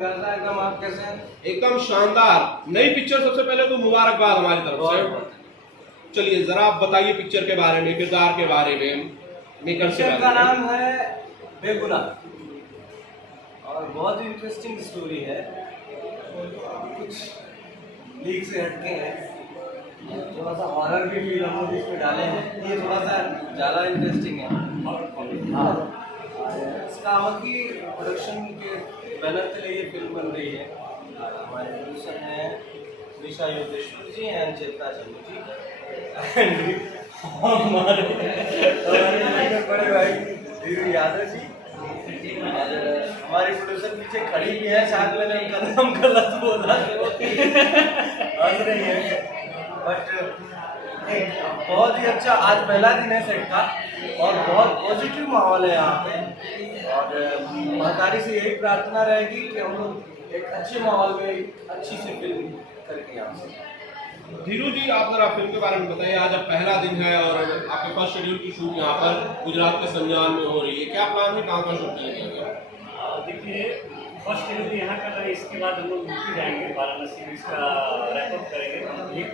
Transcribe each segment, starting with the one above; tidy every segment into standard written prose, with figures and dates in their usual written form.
कैसा एकदम, आप कैसे हैं? एकदम शानदार नई पिक्चर। सबसे पहले तो मुबारकबाद हमारी तरफ से। चलिए जरा आप बताइए पिक्चर के बारे में, किरदार के बारे में, मेकर से पिक्चर का नाम है बेगुनाह और बहुत ही इंटरेस्टिंग स्टोरी है। कुछ लीक से हटके है, थोड़ा सा हॉरर भी फील हम लोग इसमें डाले हैं। ये थोड़ा सा ज़्यादा इंटरेस्टिंग है। हाँ, इसका की प्रोडक्शन के बैनर तले ये फिल्म बन रही है। हमारे प्रोड्यूसर हैं निशा योगेश्वर जी एंड चेतना चंदू जी, हमारे बड़े भाई धीरू यादव जी, और हमारी प्रोड्यूसर पीछे खड़ी भी है। शायद मैंने उनका नाम गलत बोला तो हंस रही है, बट बहुत ही अच्छा। आज पहला दिन है सेट का और बहुत पॉजिटिव माहौल है यहाँ पे। और महतारी से यही प्रार्थना रहेगी कि हम लोग एक अच्छे माहौल में अच्छी सी फिल्म करके यहाँ से। धीरू जी आप जरा फिल्म के बारे में बताइए। आज अब पहला दिन है और आपके फर्स्ट शेड्यूल की शूट यहाँ पर गुजरात के संजान में हो रही है। क्या प्लान है, कहाँ का शूट किया गया? देखिए, फर्स्ट शेड्यूल यहाँ का है, इसके बाद हम लोग यूपी जाएंगे, वाराणसी में इसका रैपअप करेंगे कंप्लीट।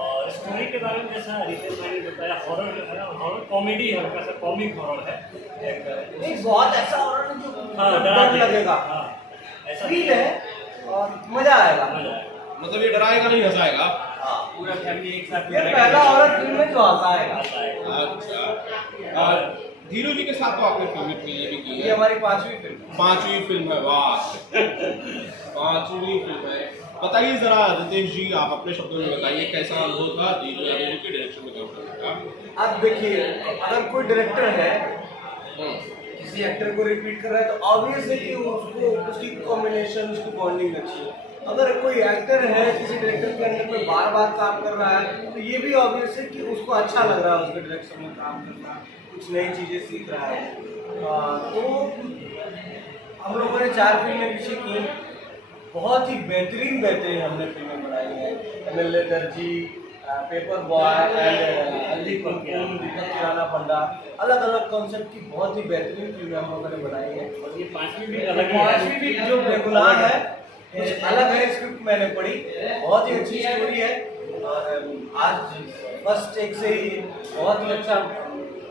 और स्टोरी के बारे में जैसा रितेश भाई ने बताया, हॉरर जो है, हॉरर कॉमेडी, हल्का सा कॉमिक हॉरर है। एक बहुत ऐसा हॉरर जो डर लगेगा, ऐसा फील है और मजा आएगा। मतलब ये डराएगा नहीं, हंसाएगा? पूरा फैमिली एक साथ। ये पहला हॉरर फिल्म में जो आता है। अच्छा, और धीरू जी के साथ तो आपने फिल्म भी की है। ये हमारी 5वीं फिल्म। 5वीं फिल्म है, वाह 5वीं फिल्म है। बताइए जरा रितेश जी, आप अपने शब्दों में बताइए कैसा अनुभव था धीरू यादव जी के डायरेक्शन में काम करने का? अब देखिए, अगर कोई डायरेक्टर है किसी एक्टर को रिपीट कर रहा है तो ऑब्वियस है कि उसको उसकी कॉम्बिनेशन, उसकी बॉन्डिंग अच्छी है। अगर कोई एक्टर है किसी डायरेक्टर के अंदर में बार बार काम कर रहा है तो ये भी ऑब्वियस है कि उसको अच्छा लग रहा है उसके डायरेक्शन में काम करना, कुछ नई चीज़ें सीख रहा है। तो हम लोगों ने 4 फिल्में पीछे की, बहुत ही बेहतरीन हमने फिल्में बनाई हैं। MLA Darji, paper boy and Ali Kapoor, Deepak Kirana Panda, अलग अलग कॉन्सेप्ट की बहुत ही बेहतरीन फिल्में हम लोगों ने बनाई है। और ये 5वीं भी अलग है। 5वीं भी जो बेगुनाह है कुछ अलग है। स्क्रिप्ट मैंने पढ़ी, बहुत ही अच्छी स्टोरी है और आज फर्स्ट टेक से ही बहुत ही अच्छा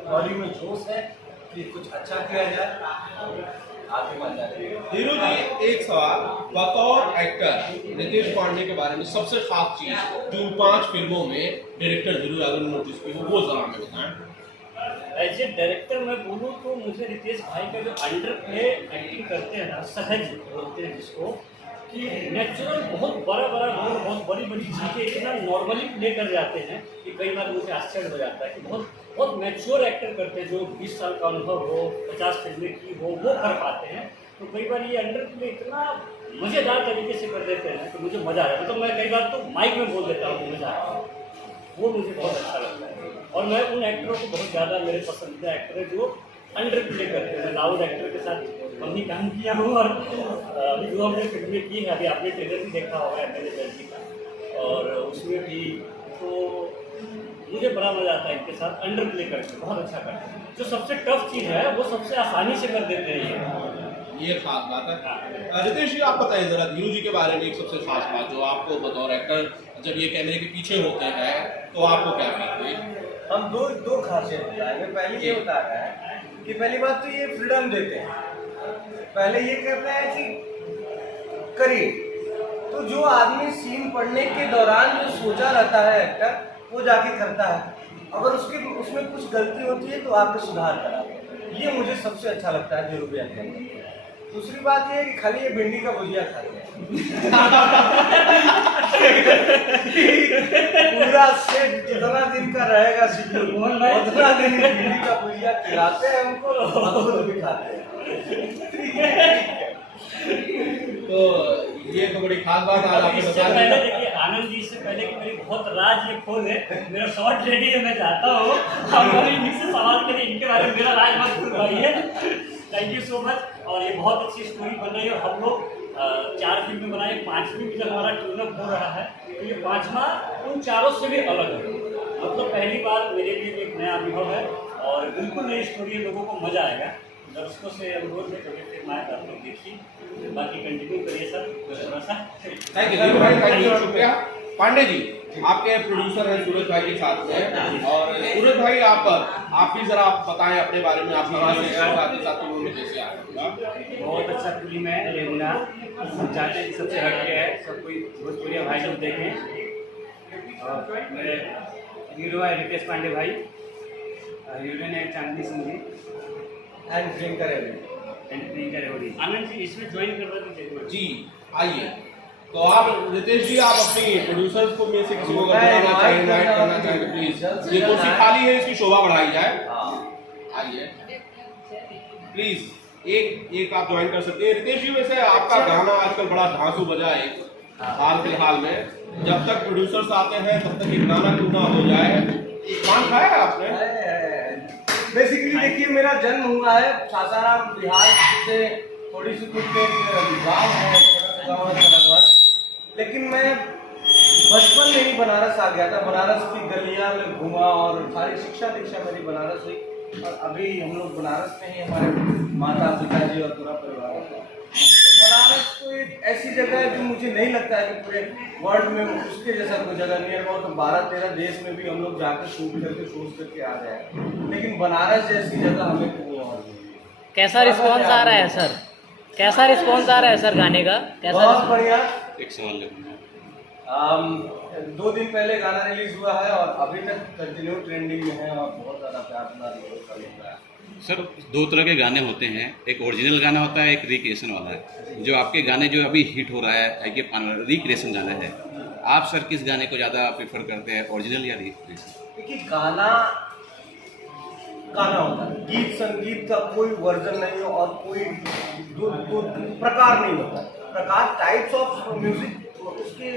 बॉडी में जोश है कि कुछ अच्छा किया जाए, आगे मजा आए। धीरू जी एक सवाल, बतौर एक्टर रितेश पांडे के बारे में सबसे खास चीज जो इन 5 फिल्मों में डायरेक्टर धीरू यादव ने नोटिस की वो जरा हमें बताएं। एज ए डायरेक्टर मैं बोलूँ तो मुझे रितेश भाई का जो अंडर प्ले एक्टिंग करते हैं ना, सहज बोलते हैं जिसको, कि नेचुरल बहुत बड़ा रोल, बहुत बड़ी चीज़ें इतना नॉर्मली प्ले कर जाते हैं कि कई बार मुझे आश्चर्य हो जाता है कि बहुत मैच्योर एक्टर करते हैं। जो 20 साल का अनुभव हो, 50 फिल्में की हो, वो कर पाते हैं। तो कई बार ये अंडर प्ले इतना मज़ेदार तरीके से कर देते हैं कि मुझे मज़ा आ जाता है। तो मैं कई बार तो माइक में बोल देता हूँ मज़ा आ रहा है, वो मुझे बहुत अच्छा लगता है। और मैं उन एक्टरों को बहुत ज़्यादा, मेरे पसंदीदा एक्टर है जो अंडर प्ले करते हैं। लाउड एक्टर के साथ हम भी काम किया हूँ और अभी जो हमने फिल्में की है, अभी आपने ट्रेलर भी देखा होगा MLA दर्जी का, और उसमें भी तो मुझे बड़ा मजा आता है इनके साथ अंडर प्ले करके, बहुत अच्छा करते हैं। जो सबसे टफ चीज़ है वो सबसे आसानी से कर देते हैं। ये खास बात है। रितेश जी आप बताइए जरा धीरू जी के बारे में एक सबसे खास बात जो आपको बतौर एक्टर जब ये कैमरे के पीछे होते हैं तो आपको क्या फील हुई? हम दो खासियत बताएंगे। पहले ये बता रहा है कि पहली बात तो ये फ्रीडम देते हैं। पहले ये कहते हैं कि करिए, तो जो आदमी सीन पढ़ने के दौरान जो सोचा रहता है एक्टर, वो जाके करता है। अगर उसमें कुछ गलती होती है तो आके सुधार करा, ये मुझे सबसे अच्छा लगता है धीरू भैया के अंदर। दूसरी बात ये है कि खाली ये भिंडी का भुजिया खाते हैं पूरा सेट जितना दिन का रहेगा शेड्यूल उतना दिन भिंडी का भुजिया खिलाते हैं हमको, हम खुद भी खाते हैं। तो ये तो बड़ी खास बात आज आपने बता दी। पहले देखिए आनंद जी, से पहले कि मेरी बहुत राज ये खोल है, मेरा शॉर्ट रेडी है, मैं चाहता हूँ आप इनसे सवाल करें, इनके बारे में मेरा राज मत खुलवाइए। Thank you so much. और ये बहुत अच्छी स्टोरी बन रही है और हम लोग 4 फिल्में बनाए, 5वीं भी जब हमारा ट्यूनअप हो रहा है तो ये 5वां उन 4 से भी अलग है। मतलब पहली बार मेरे लिए भी एक नया अनुभव है और बिल्कुल नई स्टोरी है, लोगों को मजा आएगा। दर्शकों से अनुरोध है कभी फिर माया आप लोग देखिए, बाकी कंटिन्यू करिए सर थोड़ा सा। थैंक यू धीरू भाई, थैंक यू, शुक्रिया। पांडे जी, आपके प्रोड्यूसर हैं सूरज भाई के साथ में, और सूरज भाई आप भी जरा बताएं अपने बारे में, आप कहाँ से साथ ही साथ में कैसे आए? बहुत अच्छा फिल्म है रेगुना, सब चाहते हैं सबसे हटके है, सब कोई भोजपुरिया भाई लोग देखें। और मेरे हीरो है रितेश पांडे भाई, हीरोइन है चांदनी सिंह जी एंड प्रियंका रेवड़ी। आनंद जी इसमें ज्वाइन कर रहे थे जी आइए। तो आप रितेश जी, आप अपनी प्रोड्यूसर्स को में से किसी को मैं बुलाना चाहें, invite इनवाइट करना करना चाहेंगे प्लीज। जल्द से ये जल्द कुर्सी आए। खाली है, इसकी शोभा बढ़ाई जाए। हाँ। आइए प्लीज, एक आप ज्वाइन कर सकते हैं। रितेश जी, वैसे आपका गाना आजकल बड़ा धांसू बजा है हाल फिलहाल में, जब तक प्रोड्यूसर्स आते हैं तब तक एक गाना क्यों ना हो जाए, मान खाया है आपने? बेसिकली देखिए, मेरा जन्म हुआ है सासाराम बिहार से थोड़ी सी दूर पे गाँव है, छोटा सा गाँव है सरस्वत। लेकिन मैं बचपन में ही बनारस आ गया था, बनारस की गलियां में घूमा और सारी शिक्षा दीक्षा मेरी बनारस हुई, और अभी हम लोग बनारस में ही, हमारे माता पिताजी और पूरा परिवार है। तो बनारस तो एक ऐसी जगह है जो मुझे नहीं लगता है कि पूरे वर्ल्ड में उसके जैसा कोई जगह नहीं है। और तो 12-13 देश में भी हम लोग जाकर शूट करके शूट करके आ जाए, लेकिन बनारस जैसी जगह हमें कहीं और नहीं है। कैसा रिस्पॉन्स आ रहा है सर? कैसा रिस्पॉन्स आ रहा है सर गाने का? कैसा बहुत बढ़िया। एक सवाल है। 2 दिन पहले गाना रिलीज हुआ है और अभी तक कंटिन्यू ट्रेंडिंग में है, और बहुत ज़्यादा प्यार मिल रहा है। सर, दो तरह के गाने होते हैं, एक ओरिजिनल गाना होता है, एक रिक्रिएशन वाला है। जो आपके गाने जो अभी हिट हो रहा है कि रिक्रिएशन गाना है, आप सर किस गाने को ज़्यादा प्रेफर करते हैं, ओरिजिनल या रिक्रिएशन? देखिए, गाना गाना होता है, गीत संगीत का कोई वर्जन नहीं है और कोई दो प्रकार नहीं होता। प्रकार, टाइप्स ऑफ म्यूजिक, उसके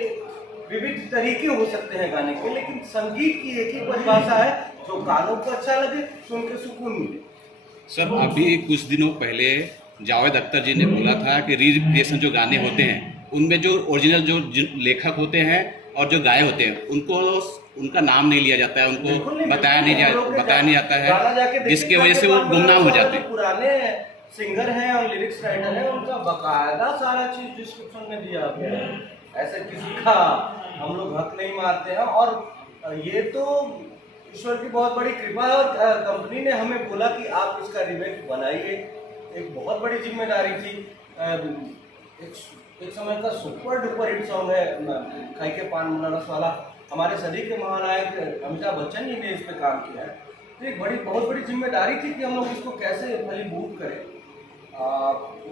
विविध तरीके हो सकते हैं गाने के, लेकिन संगीत की एक ही परिभाषा है, जो कानों को अच्छा लगे, सुन के सुकून मिले। सर, अभी कुछ दिनों पहले जावेद अख्तर जी ने बोला था कि रिक्रिएशन जो गाने होते हैं उनमें जो ओरिजिनल जो लेखक होते हैं और जो गाए होते हैं उनका नाम नहीं लिया जाता है, उनको बताया नहीं जाता है, जिसकी वजह से वो गुमनाम हो जाते हैं। पुराने सिंगर हैं और लिरिक्स राइटर हैं, उनका बकायदा सारा चीज डिस्क्रिप्शन में दिया गया है। ऐसे किसी का हम लोग हक नहीं मारते हैं, और ये तो ईश्वर की बहुत बड़ी कृपा है। और कंपनी ने हमें बोला कि आप इसका रीमेक बनाइए, एक बहुत बड़ी जिम्मेदारी थी। एक समय का सुपर डुपर हिट सॉन्ग है खाई के पान बनारस वाला, हमारे सदी के महानायक अमिताभ बच्चन जी ने इस पे काम किया है। तो एक बहुत बड़ी जिम्मेदारी थी कि हम लोग इसको कैसे फलीभूत करें,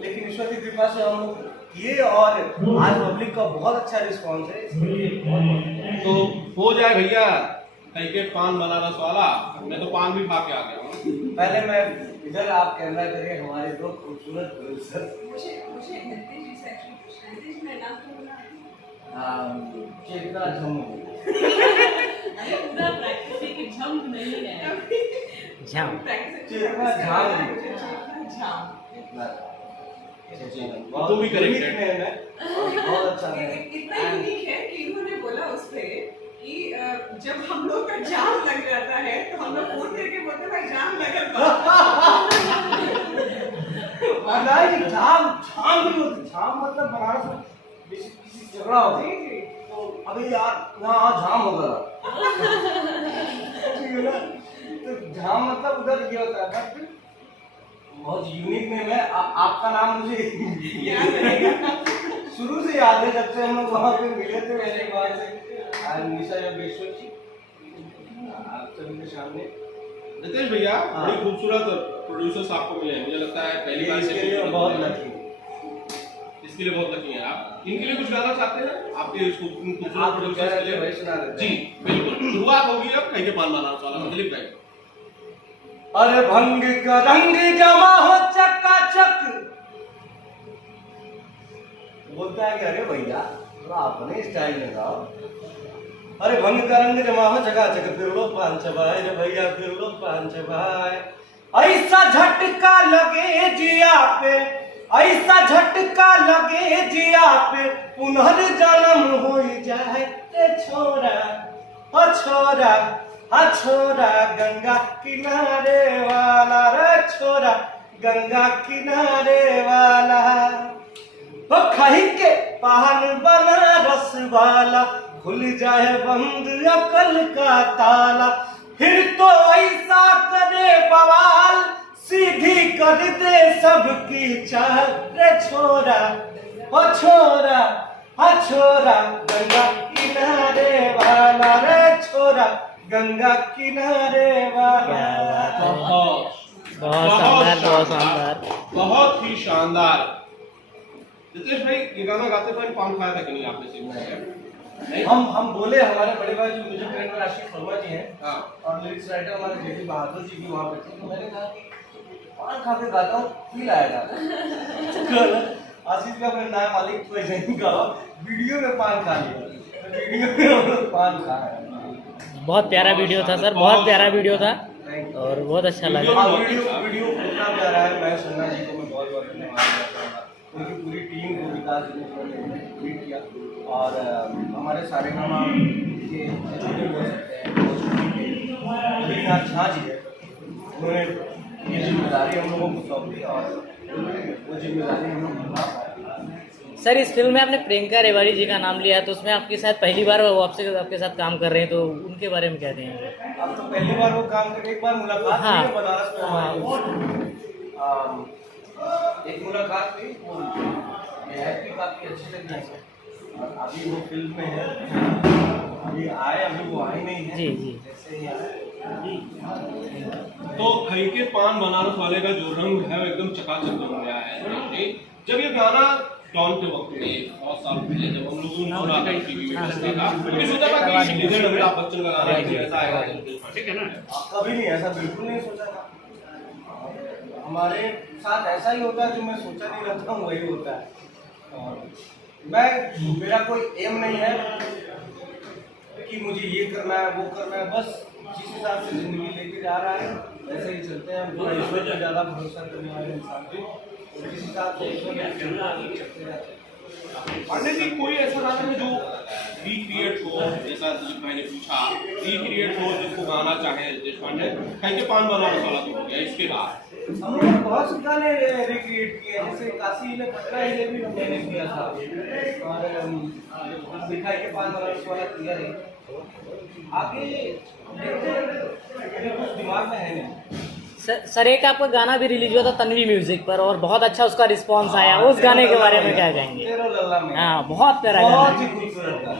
लेकिन ईश्वर की कृपा से हम लोग किए, और आज पब्लिक का बहुत अच्छा रिस्पॉन्स है, इसके लिए बहुत। तो हो जाए भैया कहीं के पान बनारस वाला, मैं तो पान भी खा के आ गया हूँ। पहले मैं इधर, आप कैमरा करिए, हमारे दो खूबसूरत प्रोड्यूसर चेतना झम झाम चेतना झाम तुम भी करेक्ट है, बहुत अच्छा है। इतना यूनिक है कि इन्होंने बोला उस पे कि जब हम लोग का जाम लग जाता है तो हम लोग फोन करके बोलते हैं जाम लगा नहीं, झाम नहीं होती। झाम मतलब बनारस में किसी झगड़ा होता है, तो अभी यार यहाँ झाम हो गया, ठीक है ना? तो झाम मतलब उधर ये होता है। बट बहुत यूनिक नेम है। आपका नाम मुझे याद रहेगा। शुरू से याद है, जब से हम लोग वहाँ पे मिले थे मेरे बार से। निशा योगेश्वर जी, आप सभी के सामने रितेश भैया, बड़ी खूबसूरत प्रोड्यूसर्स आपको मिले हैं, मुझे लगता है पहली बार इसके लिए बहुत लकी हूँ। इसके लिए बहुत लकी हैं आप। इनके लिए कुछ गाना चाहते हैं आपके खूबसूरत आप प्रोड्यूसर्स के लिए? वही सुना देते जी हैं। बिल्कुल, शुरुआत होगी अब कहीं के पान बनारस वाला, दिलीप भाई। अरे भंग का रंग जमा हो चकाचक, बोलता है कि अरे भैया थोड़ा अपने स्टाइल में गाओ। अरे भंग का रंग जमा हो चकाचक, फिर लो पांच भाई रे भैया, फिर लो पांच भाई। ऐसा झटका लगे जिया पे, ऐसा झटका लगे जिया पे, पुनर्जन्म हो जाए ते छोरा, ओ छोरा, छोरा गंगा किनारे वाला रे छोरा, गंगा किनारे वाला, वो खही के पान बनारस वाला, खुल जाए बंद अकल का ताला, फिर तो ऐसा करे बवाल, सीधी कर दे सबकी चाल। रे छोरा ओ छोरा, आ छोरा गंगा किनारे वाला, रे छोरा गंगा किनारे वाला। बहुत बहुत शानदार, बहुत शानदार। बहुत ही शानदार। रितेश भाई, ये गाना गाते टाइम पान खाया था कि नहीं आपने से? नहीं? हम बोले, हमारे बड़े भाई जो म्यूजिक डायरेक्टर आशीष वर्मा जी हैं, हाँ। और लिरिक्स राइटर हमारे जेपी बहादुर जी भी वहाँ पे थे, तो मैंने कहा कि पान खा के गाता हूँ, फील आएगा। आशीष भी अपने नया मालिक को ऐसे ही कहा, वीडियो में पान खा लिया, तो वीडियो में हम लोग पान खाया। बहुत प्यारा वीडियो था सर, बहुत प्यारा वीडियो था और बहुत अच्छा लगा। हाँ, वीडियो कितना प्यारा है। मैं सोना जी को मैं बहुत बहुत धन्यवाद देना चाहूँगा, उनकी पूरी टीम को, विकास जी ने ट्वीट किया, और हमारे सारे काम के छोटे हो सकते हैं लीनाथ झा जी है, उन्होंने ये जिम्मेदारी हम लोगों को सौंप दी, और वो जिम्मेदारी हम लोग निभा पाए। सर इस फिल्म में आपने प्रियंका रेवाड़ी जी का नाम लिया है, तो उसमें आपकी शायद पहली बार वो आपके साथ काम कर रहे हैं, तो उनके बारे में क्या देंगे? अब तो पहली बार वो काम करके एक बार मुलाकात हाँ। हुई है बनारस में हमारी। एक मुलाकात हुई, वो रिहायत भी काफ़ी अच्छी लगी है, और अभी वो फिल्म में है, अभी आए, अभी वो आए नहीं है। जी जी। जैसे ही आए। तो खई के पान बनारस वाले का जो रंग है वो एकदम चकाचक हो गया है। जब ये गाना डॉन के वक्त में बहुत साल पहले जब हम लोगों ने सुना था टीवी में देखा, तो सोचा था कि निधन अमिताभ बच्चन का गाना ऐसा आएगा, ठीक है ना? कभी नहीं, ऐसा बिल्कुल नहीं सोचा था। हमारे साथ ऐसा ही होता है, जो मैं सोचा नहीं रहता हूँ वही होता है। और मेरा कोई एम नहीं है कि मुझे ये करना है वो करना है, बस जिस हिसाब से जिंदगी लेके जा रहा है वैसे ही चलते हैं। हम ईश्वर पर ज़्यादा भरोसा करने वाले इंसान थे, जिस हिसाब से ईश्वर ने चलना है चलते रहते हैं। पांडे जी, कोई ऐसा गाना है जो रिक्रिएट हो, जैसा दिलीप भाई ने पूछा, रिक्रिएट हो जिसको गाना चाहे रितेश पांडे? खई के पान बनारस वाला तो हो गया, इसके बाद हम लोगों ने बहुत से गाने रिक्रिएट किए, जैसे काशी हिले पटना हिले भी मैंने किया था, और दिखाई के पान बनारस वाला किया नहीं। आगे देखते हैं, अभी कुछ दिमाग में है नहीं। सर एक आपका गाना भी रिलीज हुआ था तन्वी म्यूजिक पर, और बहुत अच्छा उसका रिस्पांस आया, उस गाने के बारे में क्या कहेंगे? तेरो लल्ला में हाँ, बहुत प्यारा बहुत गाना। ही खूबसूरत गाना,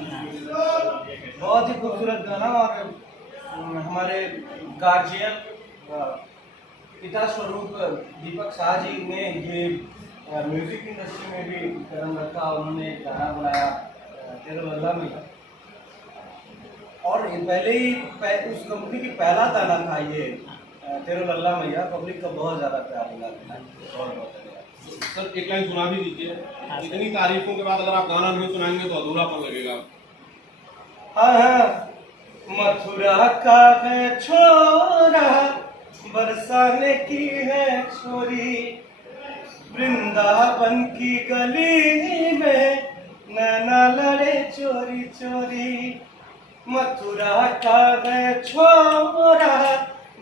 बहुत ही खूबसूरत गाना। और हमारे गार्जियन पिता स्वरूप दीपक शाह जी ने ये म्यूजिक इंडस्ट्री में भी कदम रखा, उन्होंने एक गाना बनाया तेरो लल्ला में, और पहले ही उस कंपनी की पहला गाना था ये तेरो लल्ला मैया, पब्लिक का बहुत ज़्यादा प्यार मिला था। सर एक लाइन सुना भी दीजिए। इतनी तारीफों के बाद अगर आप गाना नहीं सुनाएंगे तो अधूरापन लगेगा। हाँ, मथुरा का है छोरा, बरसाने की है छोरी, वृंदावन की गली में नैना लड़े चोरी चोरी। मथुरा का है छोरा,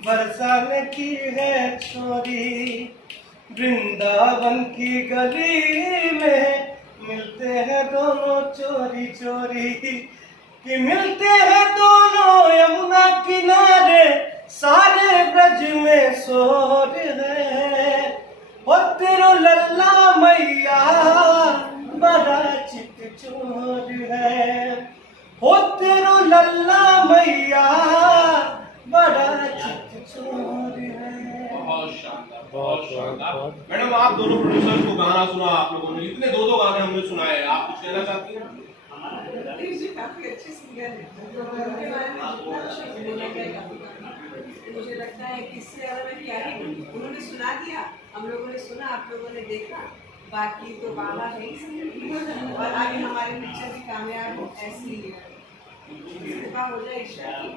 बरसाने की है छोरी, वृंदावन की गली में मिलते हैं दोनों चोरी चोरी, कि मिलते हैं दोनों यमुना किनारे, सारे ब्रज में शोर है। ओ तेरो लल्ला मैया बड़ा चित चोर है, ओ तेरो लल्ला मैया बड़ा चित चोर है। बहुत शानदार, बहुत शानदार। मैडम, आप दोनों प्रोड्यूसर्स को गाना सुना आप लोगों ने, इतने दो गाने हमने सुनाए, आप कुछ कहना चाहती हैं? जी काफी अच्छे सिंगर हैं, उनके बारे में जितना शब्द बोला जाए काफी, मुझे लगता है कि इससे ज़्यादा मैं क्या ही बोलूं। उन्होंने सुना दिया, हम लोगों ने सुना, आप लोगों ने देखा, बाकी तो बाबा है ही सब। और आगे हमारे पिक्चर भी कामयाब हो, ऐसी कृपा हो जाए ईश्वर की।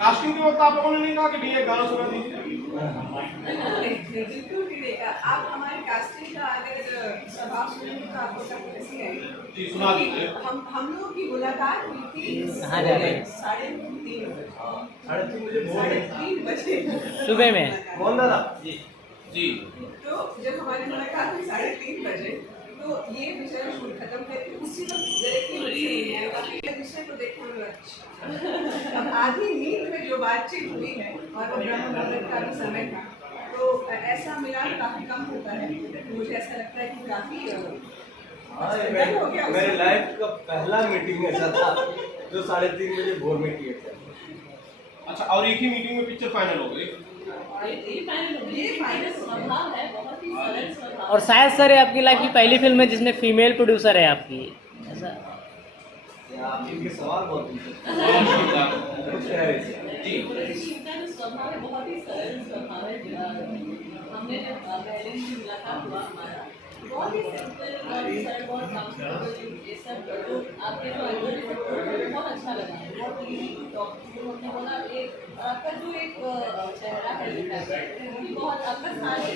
कास्टिंग के वक्त आप लोगों ने नहीं कहा कि भैया गाना सुना दीजिए? बिल्कुल भी देखा। आप हमारे कास्टिंग का अगर स्वभाव सुनेंगे तो आपको सब कैसी आएगी। जी, सुना दीजिए। हम लोगों की मुलाकात हुई थी हाँ जी। 3:30 3:30 बजे 3:30 बजे सुबह में। मोहन दादा जी, जी तो जब हमारी मुलाकात हुई 3:30 बजे, तो ये बेचारा शूट खत्म करके उसी वक्त डायरेक्टली विषय को देखने में अच्छा। अब आधी नींद में जो बातचीत हुई है और वो ब्रह्म मुहूर्त का भी समय था, तो ऐसा मिलान काफी कम होता है। तो मुझे ऐसा लगता है कि काफी हाँ, मेरे लाइफ का पहला मीटिंग ऐसा था जो 3:30 बजे भोर में किए थे। अच्छा, और एक ही मीटिंग में पिक्चर फाइनल हो गई? ये फाइनल स्वभाव है, बहुत ही सरल स्वभाव। और शायद सर ये आपकी लाइफ की पहली फिल्म है जिसमें फीमेल प्रोड्यूसर है आपकी, ऐसा? आप इनके सवाल बहुत बहुत शानदार। कुछ कह रहे थे। जी इनका जो स्वभाव है बहुत ही सरल स्वभाव है। हमने जब पहले दिन मुलाकात हुआ हमारा, बहुत ही सिंपल, बहुत ही सरल, बहुत कंफर्टेबल, ये सब तो आपके जो अंदर बहुत अच्छा लगा, बहुत इजी टू टॉक टू। हमने बोला एक आपका जो एक चेहरा है वो बहुत आपका साथ है,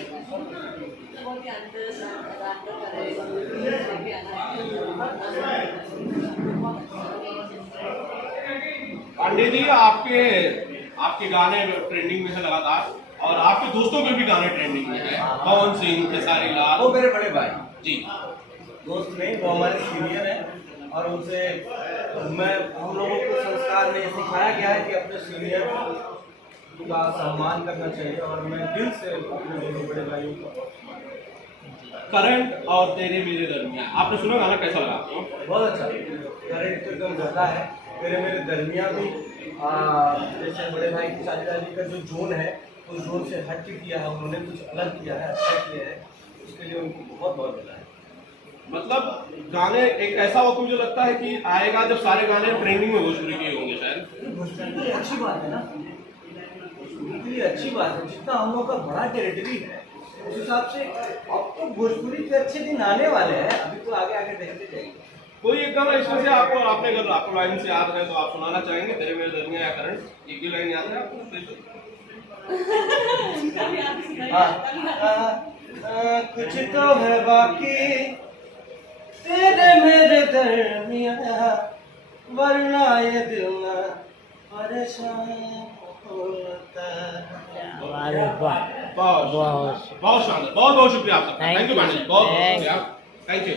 बहुत ही अंदर से बात कर रहे पांडे जी, आपके गाने ट्रेंडिंग में है लगातार, और आपके दोस्तों के भी गाने ट्रेंडिंग में है। पवन सिंह, खेसारी लाल। वो मेरे बड़े भाई जी दोस्त नहीं, वो हमारे सीनियर हैं और उनसे हम लोगों को संस्कार में सिखाया गया है कि अपने सीनियर का सम्मान करना चाहिए, और मैं दिल से अपने दोनों बड़े भाइयों को। करंट और तेरे मेरे दरमियान, आपने सुना गाना, कैसा लगा आपको? बहुत अच्छा, करंट तो एकदम ज़्यादा है। मेरे दरमियान भी जैसे बड़े भाई की शादी का जो जोन है उस जोन से हट के किया है उन्होंने, कुछ अलग किया है, अच्छा किया है, उसके लिए उनको बहुत बहुत बधाई। मतलब गाने एक ऐसा वक्त मुझे लगता है कि आएगा जब सारे गाने ट्रेंडिंग में भोजपुरी के होंगे शायद। भोजपुरी के लिए अच्छी बात है ना, भोजपुरी के लिए अच्छी बात है। जितना हम लोग का बड़ा टेरिटरी है उस हिसाब से अब तो भोजपुरी के अच्छे दिन आने वाले हैं, अभी तो आगे आगे देखते जाएंगे। कोई एक गाना इसमें से आपको लाइन से याद है तो आप सुनाना चाहेंगे? तेरे मेरे दरमियान या करंट, एक भी लाइन याद है आपको? कुछ तो है बाकी तेरे मेरे दरमियां, वरना ये दिल ना परेशान होता। अरे वाह, बहुत शानदार, बहुत शानदार, बहुत बहुत शुक्रिया आपका। थैंक यू पांडे जी, बहुत बहुत शुक्रिया, थैंक यू।